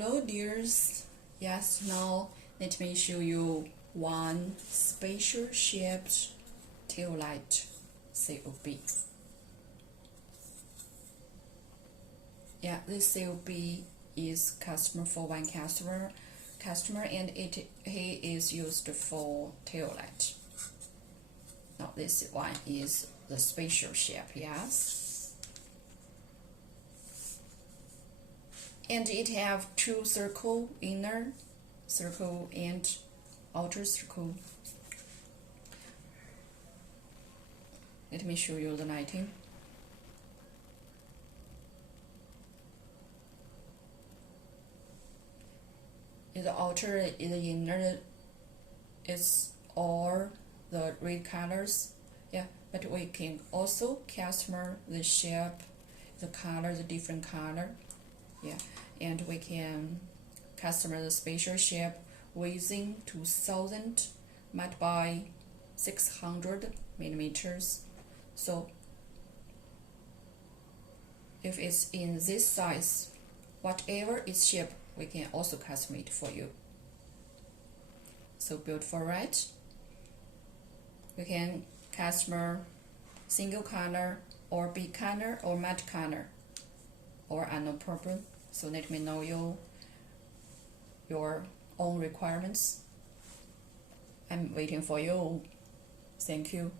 Hello dears, yes, now let me show you one special shaped tail light COB. Yeah, this COB is custom for one customer and he is used for tail light. Now this one is the special shape, yes. And it have two circle, inner circle and outer circle. Let me show you the lighting. The outer and the inner is all the red colors. Yeah, but we can also customize the shape, the color, the different color. Yeah, and we can customize the special shape within 2000 made by 600 millimeters. So if it's in this size, whatever its shape, we can also customize it for you. So beautiful, right? We can customize single color or big color or matte color, or no problem. So let me know your own requirements. I'm waiting for you. Thank you.